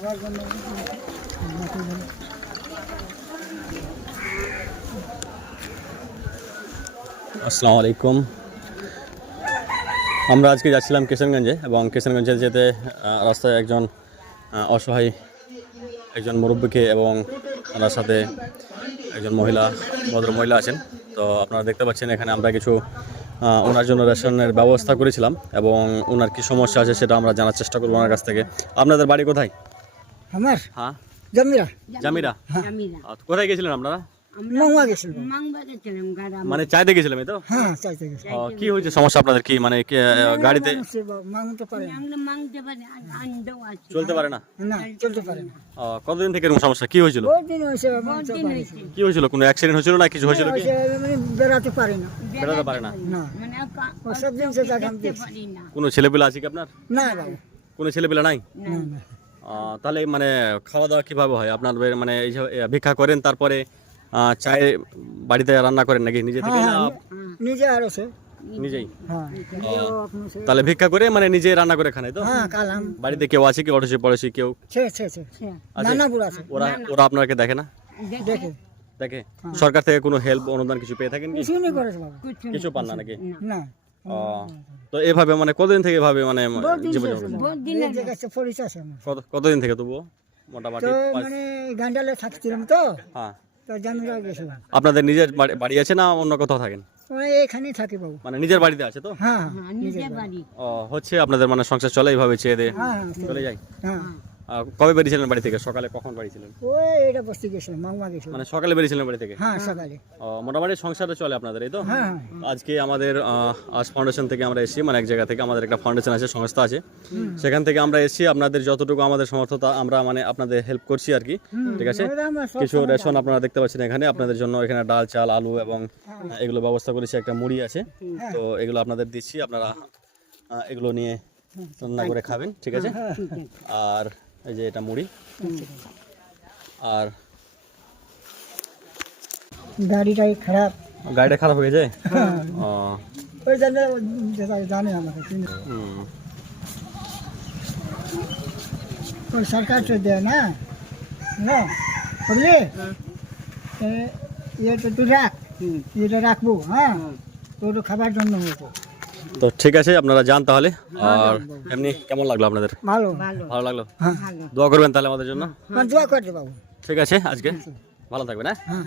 খাবার জন্য আসসালামু আলাইকুম। আমরা আজকে যাচ্ছিলাম কিশনগঞ্জে এবং কিশনগঞ্জে যেতে রাস্তায় একজন অসহায় একজন মুরব্বীকে এবং ওনার সাথে একজন ভদ্র মহিলা আছেন। তো আপনারা দেখতে পাচ্ছেন এখানে আমরা কিছু ওনার জন্য রেশনের ব্যবস্থা করেছিলাম এবং ওনার কী সমস্যা আছে সেটা আমরা জানার চেষ্টা করবো ওনার কাছ থেকে। আপনাদের বাড়ি কোথায়? আমার হ্যাঁ, জমিরা জামিরা। কোথায় গেছিলেন আপনারা? মাংমা গেছিল। মানে চাইতে গেছিলাম, এই তো? হ্যাঁ চাইতে গেছিল। কি হয়েছে সমস্যা আপনাদের? কি মানে গাড়িতে মাংতে পারে চলতে পারে না? না, চলতে পারে না। কতদিন থেকে এরকম সমস্যা? কি হয়েছিল? বহুত দিন হয়েছে মাংতে পারে না। কি হয়েছিল? কোনো অ্যাক্সিডেন্ট হয়েছিল না কিছু হয়েছিল? কি মানে বেড়াতে পারে না। বেরোতে পারে না? না ও সব দিন সে জায়গা কোনো ছেলেপিলা আছে কি আপনার? না বাবা, কোনো ছেলেপিলা নাই? না না। তাহলে মানে খাওয়া দাওয়া কিভাবে হয় আপনার? মানে এই যে ভিক্ষা করেন, তারপরে চায় বাড়িতে রান্না করেন নাকি নিজে থেকে? না নিজে আর আছে। নিজেই? হ্যাঁ তাহলে ভিক্ষা করে মানে নিজে রান্না করে খান, এই তো? হ্যাঁ কালাম বাড়িতে কেউ আছে কি, অড়শি পড়শি কেউ ছে ছে ছে নানা বুড়া আছে। ওরা আপনাকে দেখে না? দেখে দেখে। সরকার থেকে কোনো হেল্প অনুদান কিছু পেয়ে থাকেন কি? কিছু নেই করেছে বাবা, কিছু পান না নাকি? না। তো এভাবে মানে কতদিন থেকে এভাবে মানে জীবন এই জায়গাতে পরিচয় আছে আমার। কতদিন থেকে তবুও মোটামুটি? তো মানে গান্ডালে থাকছিলাম তো, হ্যাঁ। তো জামিরা গেছিলাম। আপনাদের নিজের বাড়ি আছে না অন্য কোথাও থাকেন? এখানেই থাকি বাবু। মানে নিজের বাড়িতে আছে তো? হ্যাঁ নিজের বাড়ি। হচ্ছে আপনাদের মানে সংসার চলে এইভাবে চেয়ে দিয়ে হ্যাঁ চলে যায়? হ্যাঁ। কবে বেরিয়েছিলেন বাড়ি থেকে? সকালে কখন বাড়িছিলেন? এটা বসতে গেছিলাম, মাংমা গেছিলাম। মানে সকালে বেরিয়েছিলেন বাড়ি থেকে? হ্যাঁ সকালে। মোটামুটি সংসারে চলে আপনাদের, এই তো? হ্যাঁ আজকে আমাদের আজ ফাউন্ডেশন থেকে আমরা এসেছি, মানে এক জায়গা থেকে আমাদের একটা ফাউন্ডেশন আছে, সংস্থা আছে, সেখান থেকে আমরা এসেছি। আপনাদের যতটুকু আমাদের সমর্থতা আমরা মানে আপনাদের হেল্প করছি আর কি, ঠিক আছে? কিছু রেশন আপনারা দেখতে পাচ্ছেন এখানে আপনাদের জন্য। এখানে ডাল, চাল, আলু এবং এগুলো ব্যবস্থা করেছি। একটা মুড়ি আছে, তো এগুলো আপনাদের দিচ্ছি। আপনারা এগুলো নিয়ে রান্না করে খাবেন, ঠিক আছে? আর এই যে এটা মুড়ি। আর গাড়িটাই খারাপ। গাড়িটা খারাপ হয়ে যায়? ওই জন্য জানে আমাকে। ওই সরকার তো দেয় না, না বুঝলি? এটা তুই রাখ, এটা রাখবো। হ্যাঁ তোর খাবার জন্য হতো। তো ঠিক আছে, আপনারা যান তাহলে। আর এমনি কেমন লাগলো আপনাদের? ভালো ভালো লাগলো? হ্যাঁ দোয়া করবেন তাহলে আমাদের জন্য। দোয়া করতে বাবু। ঠিক আছে, আজকে ভালো থাকবেন। হ্যাঁ। হ্যাঁ